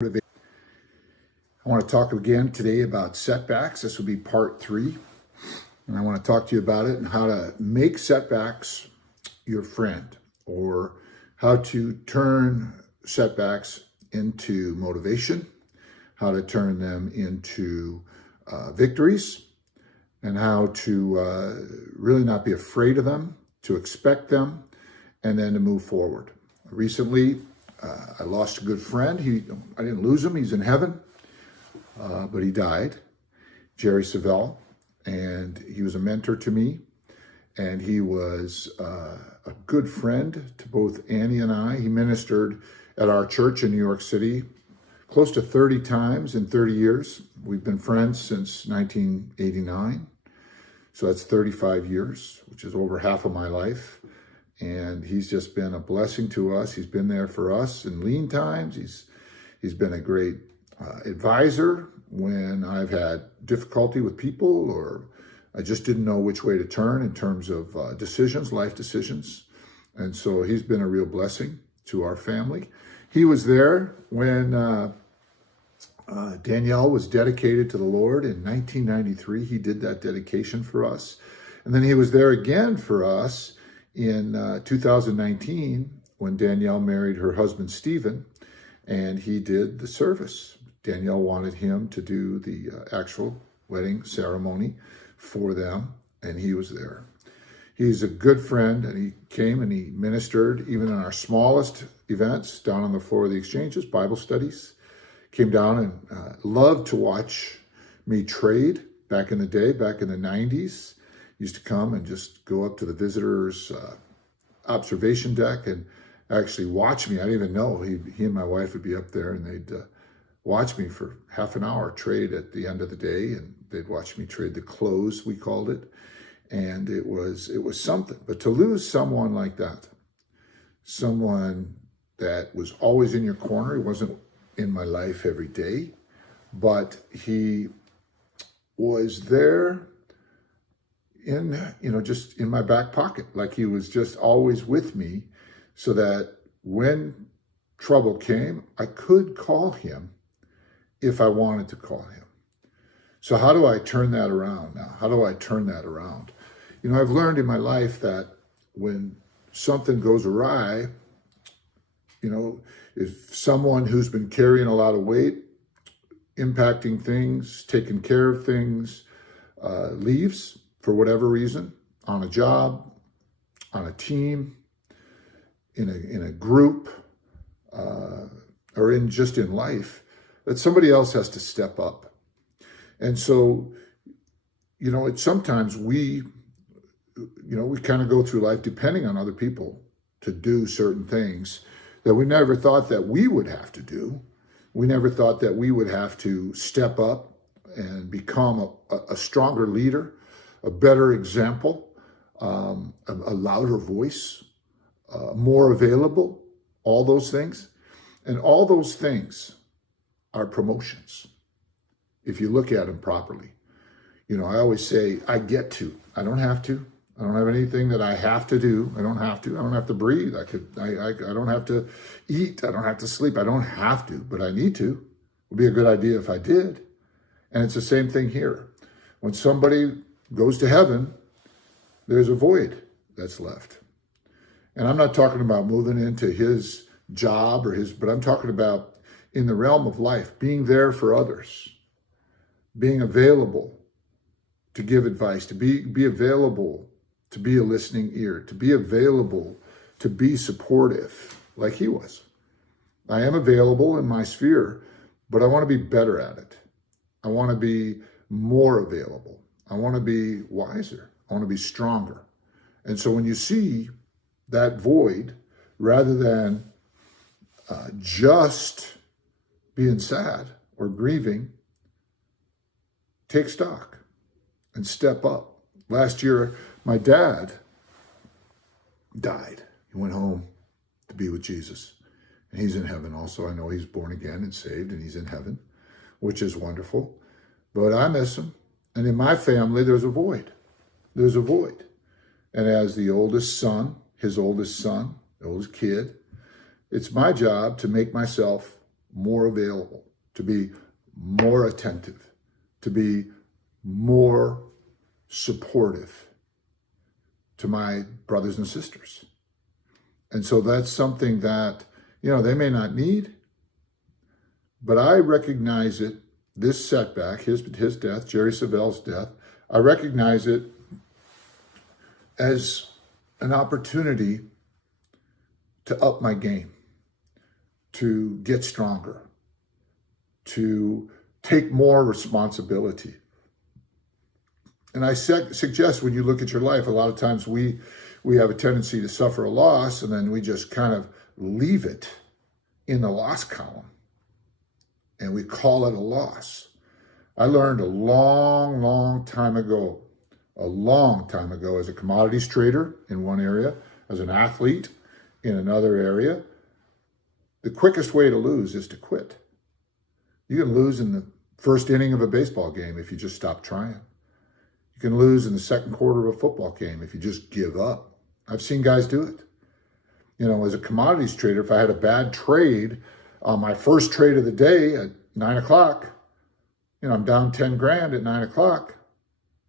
I want to talk again today about setbacks. This will be part 3. And I want to talk to you about it and how to make setbacks your friend, or how to turn setbacks into motivation, how to turn them into victories, and how to really not be afraid of them, to expect them, and then to move forward. Recently, I lost a good friend. I didn't lose him. He's in heaven, but he died, Jerry Savelle, and he was a mentor to me, and he was a good friend to both Annie and I. He ministered at our church in New York City close to 30 times in 30 years. We've been friends since 1989, so that's 35 years, which is over half of my life. And he's just been a blessing to us. He's been there for us in lean times. He's been a great advisor when I've had difficulty with people, or I just didn't know which way to turn in terms of decisions, life decisions. And so he's been a real blessing to our family. He was there when Danielle was dedicated to the Lord in 1993. He did that dedication for us. And then he was there again for us in 2019, when Danielle married her husband, Stephen, and he did the service. Danielle wanted him to do the actual wedding ceremony for them, and he was there. He's a good friend, and he came and he ministered even in our smallest events down on the floor of the exchanges, Bible studies. Came down and loved to watch me trade back in the day, back in the 90s. Used to come and just go up to the visitors' observation deck and actually watch me. I didn't even know. He and my wife would be up there, and they'd watch me for half an hour trade at the end of the day, and they'd watch me trade the close, we called it. And it was something. But to lose someone like that, someone that was always in your corner, he wasn't in my life every day, but he was there just in my back pocket, like he was just always with me, so that when trouble came, I could call him if I wanted to call him. So how do I turn that around now? How do I turn that around? I've learned in my life that when something goes awry, if someone who's been carrying a lot of weight, impacting things, taking care of things, leaves, for whatever reason, on a job, on a team, in a group, or in life, that somebody else has to step up. And so, it's sometimes we kind of go through life depending on other people to do certain things that we never thought that we would have to do. We never thought that we would have to step up and become a stronger leader, a better example, a louder voice, more available, all those things. And all those things are promotions, if you look at them properly. I always say, I get to. I don't have to. I don't have anything that I have to do. I don't have to. I don't have to breathe. I don't have to eat. I don't have to sleep. I don't have to, but I need to. It would be a good idea if I did. And it's the same thing here. When somebody goes to heaven, there's a void that's left. And I'm not talking about moving into his job but I'm talking about in the realm of life, being there for others, being available to give advice, to be available, to be a listening ear, to be available, to be supportive, like he was. I am available in my sphere, but I want to be better at it. I want to be more available. I want to be wiser. I want to be stronger. And so when you see that void, rather than just being sad or grieving, take stock and step up. Last year, my dad died. He went home to be with Jesus. And he's in heaven also. I know he's born again and saved, and he's in heaven, which is wonderful. But I miss him. And in my family, there's a void. There's a void. And as the oldest son, his oldest son, the oldest kid, it's my job to make myself more available, to be more attentive, to be more supportive to my brothers and sisters. And so that's something that, they may not need, but I recognize it, this setback, his death, Jerry Savelle's death, I recognize it as an opportunity to up my game, to get stronger, to take more responsibility. And I suggest when you look at your life, a lot of times we have a tendency to suffer a loss and then we just kind of leave it in the loss column and we call it a loss. I learned a long time ago as a commodities trader in one area, as an athlete in another area, the quickest way to lose is to quit. You can lose in the first inning of a baseball game if you just stop trying. You can lose in the second quarter of a football game if you just give up. I've seen guys do it. As a commodities trader, if I had a bad trade on my first trade of the day at 9 o'clock, I'm down 10 grand at 9 o'clock.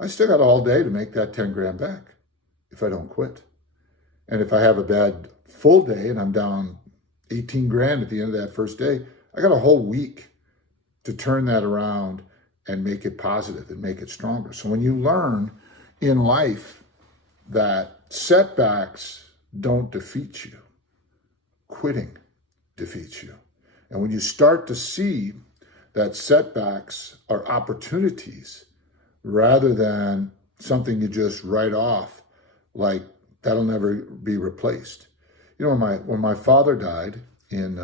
I still got all day to make that 10 grand back if I don't quit. And if I have a bad full day and I'm down 18 grand at the end of that first day, I got a whole week to turn that around and make it positive and make it stronger. So when you learn in life that setbacks don't defeat you, quitting defeats you. And when you start to see that setbacks are opportunities rather than something you just write off like that'll never be replaced. When my father died in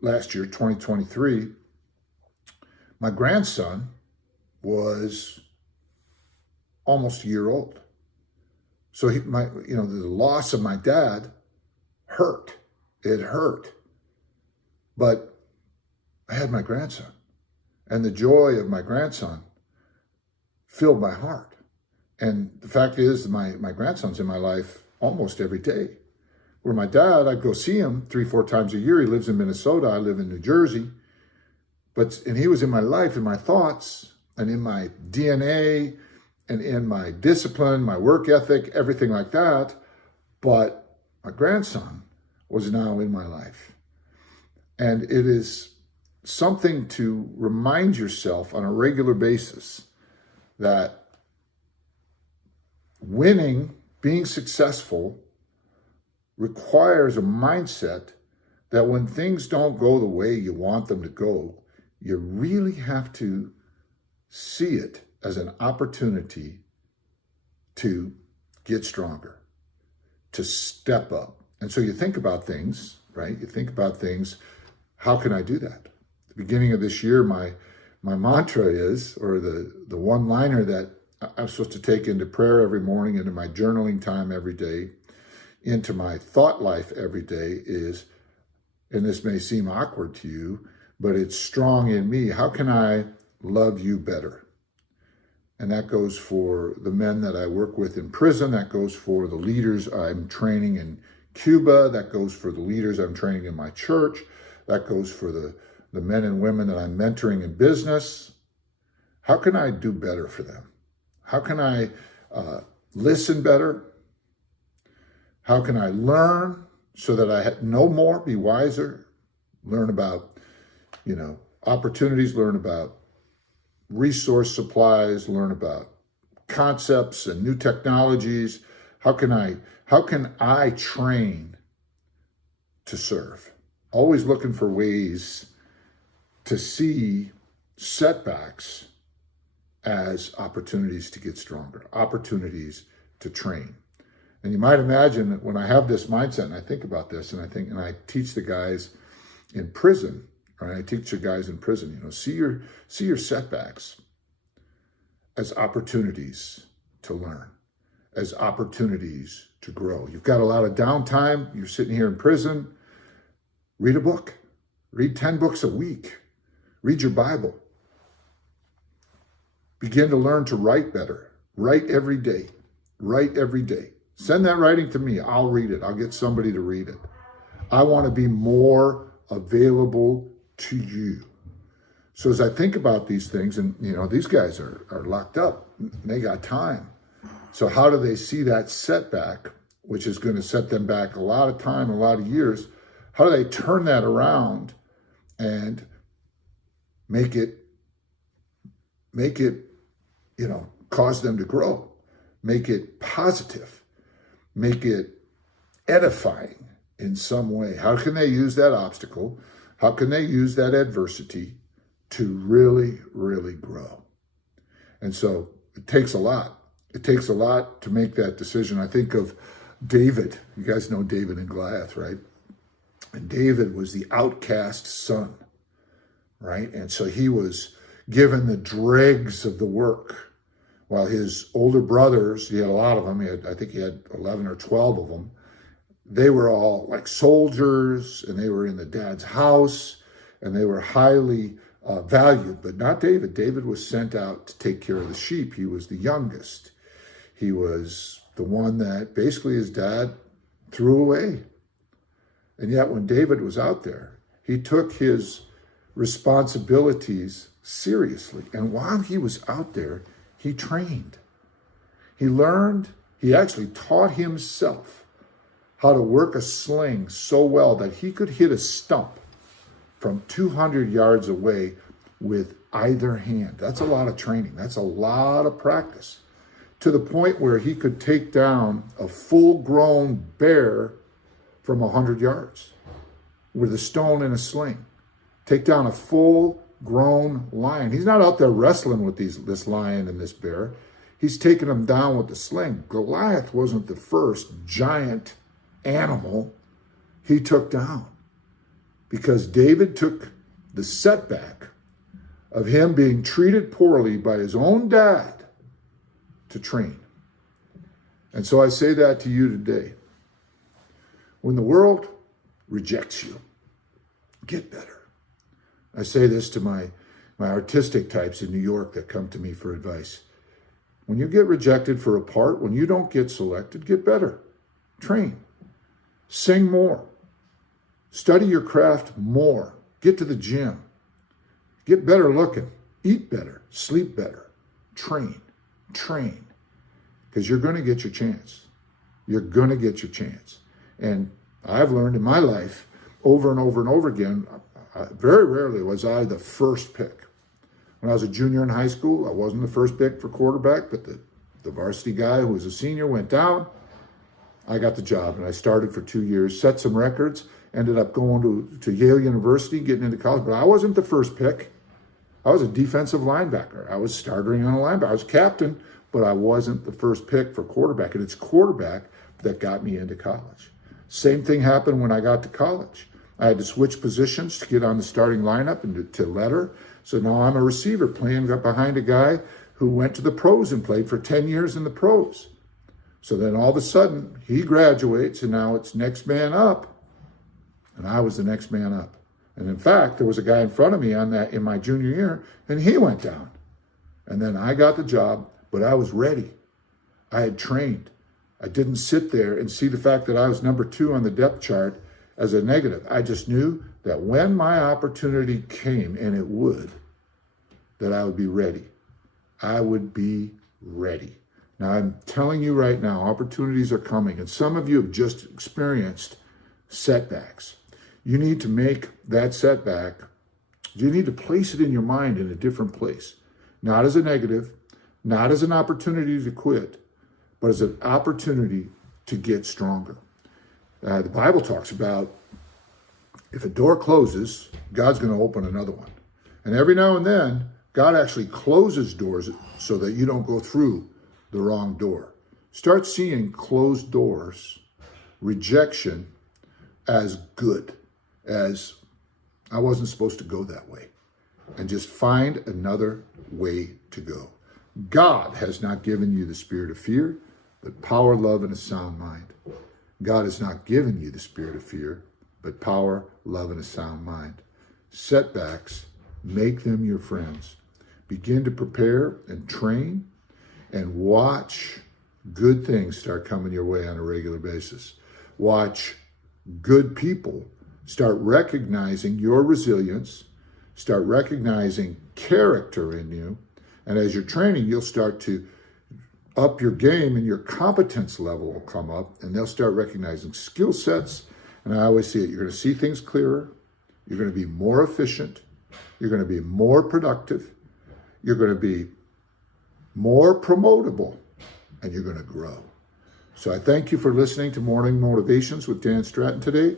last year, 2023, my grandson was almost a year old. So the loss of my dad hurt. It hurt. But I had my grandson. And the joy of my grandson filled my heart. And the fact is, my grandson's in my life almost every day. Where my dad, I'd go see him 3-4 times a year. He lives in Minnesota. I live in New Jersey. And he was in my life, in my thoughts, and in my DNA, and in my discipline, my work ethic, everything like that. But my grandson was now in my life. And it is something to remind yourself on a regular basis that winning, being successful, requires a mindset that when things don't go the way you want them to go, you really have to see it as an opportunity to get stronger, to step up. And so you think about things, right? You think about things, how can I do that? At the beginning of this year, my mantra is, or the one-liner that I'm supposed to take into prayer every morning, into my journaling time every day, into my thought life every day is, and this may seem awkward to you, but it's strong in me. How can I love you better? And that goes for the men that I work with in prison. That goes for the leaders I'm training in Cuba. That goes for the leaders I'm training in my church. That goes for the men and women that I'm mentoring in business. How can I do better for them? How can I listen better? How can I learn so that I know more, be wiser, learn about, opportunities, learn about resource supplies, learn about concepts and new technologies. How can I train to serve? Always looking for ways to see setbacks as opportunities to get stronger, opportunities to train. And you might imagine that when I have this mindset and I think about this and I teach the guys in prison, right? I teach the guys in prison, see your setbacks as opportunities to learn, as opportunities to grow. You've got a lot of downtime. You're sitting here in prison. Read a book. Read 10 books a week. Read your Bible. Begin to learn to write better. Write every day. Write every day. Send that writing to me. I'll read it. I'll get somebody to read it. I want to be more available to you. So as I think about these things, and these guys are locked up, they got time. So how do they see that setback, which is going to set them back a lot of time, a lot of years? How do they turn that around and make it, cause them to grow, make it positive, make it edifying in some way? How can they use that obstacle? How can they use that adversity to really, really grow? And so it takes a lot. It takes a lot to make that decision. I think of David. You guys know David and Goliath, right? And David was the outcast son, right? And so he was given the dregs of the work, while his older brothers, he had a lot of them, I think he had 11 or 12 of them, they were all like soldiers, and they were in the dad's house, and they were highly valued, but not David. David was sent out to take care of the sheep. He was the youngest. He was the one that basically his dad threw away. And yet when David was out there, he took his responsibilities seriously. And while he was out there, he trained. He learned, he actually taught himself how to work a sling so well that he could hit a stump from 200 yards away with either hand. That's a lot of training. That's a lot of practice. To the point where he could take down a full-grown bear from 100 yards with a stone and a sling. Take down a full-grown lion. He's not out there wrestling with this lion and this bear. He's taking them down with the sling. Goliath wasn't the first giant animal he took down, because David took the setback of him being treated poorly by his own dad to train. And so I say that to you today. When the world rejects you, get better. I say this to my artistic types in New York that come to me for advice. When you get rejected for a part, when you don't get selected, get better. Train. Sing more. Study your craft more. Get to the gym. Get better looking. Eat better. Sleep better. Train. Because you're going to get your chance. You're going to get your chance. And I've learned in my life over and over and over again, very rarely was I the first pick. When I was a junior in high school, I wasn't the first pick for quarterback, but the varsity guy who was a senior went down. I got the job, and I started for 2 years, set some records, ended up going to Yale University, getting into college. But I wasn't the first pick. I was a defensive linebacker. I was starting on a linebacker. I was captain, but I wasn't the first pick for quarterback. And it's quarterback that got me into college. Same thing happened when I got to college. I had to switch positions to get on the starting lineup and to letter. So now I'm a receiver playing behind a guy who went to the pros and played for 10 years in the pros. So then all of a sudden he graduates, and now it's next man up. And I was the next man up. And in fact, there was a guy in front of me in my junior year, and he went down. And then I got the job, but I was ready. I had trained. I didn't sit there and see the fact that I was number 2 on the depth chart as a negative. I just knew that when my opportunity came, and it would, that I would be ready. I would be ready. Now, I'm telling you right now, opportunities are coming, and some of you have just experienced setbacks. You need to make that setback, you need to place it in your mind in a different place. Not as a negative, not as an opportunity to quit, but as an opportunity to get stronger. The Bible talks about if a door closes, God's going to open another one. And every now and then, God actually closes doors so that you don't go through the wrong door. Start seeing closed doors, rejection, as good, as I wasn't supposed to go that way. And just find another way to go. God has not given you the spirit of fear, but power, love, and a sound mind. God has not given you the spirit of fear, but power, love, and a sound mind. Setbacks, make them your friends. Begin to prepare and train and watch good things start coming your way on a regular basis. Watch good people Start recognizing your resilience. Start recognizing character in you. And as you're training, you'll start to up your game and your competence level will come up, and they'll start recognizing skill sets. And I always see it. You're going to see things clearer. You're going to be more efficient. You're going to be more productive. You're going to be more promotable, and you're going to grow. So I thank you for listening to Morning Motivations with Dan Stratton today.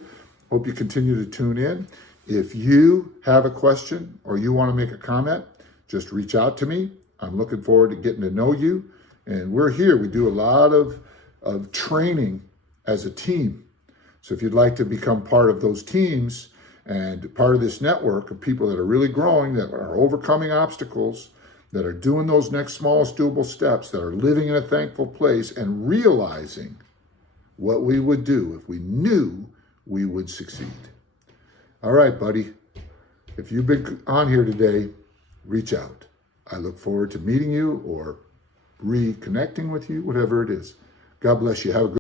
Hope you continue to tune in. If you have a question or you want to make a comment, just reach out to me. I'm looking forward to getting to know you. And we're here. We do a lot of training as a team. So if you'd like to become part of those teams and part of this network of people that are really growing, that are overcoming obstacles, that are doing those next smallest doable steps, that are living in a thankful place and realizing what we would do if we knew we would succeed. All right, buddy. If you've been on here today, reach out. I look forward to meeting you or reconnecting with you, whatever it is. God bless you. Have a good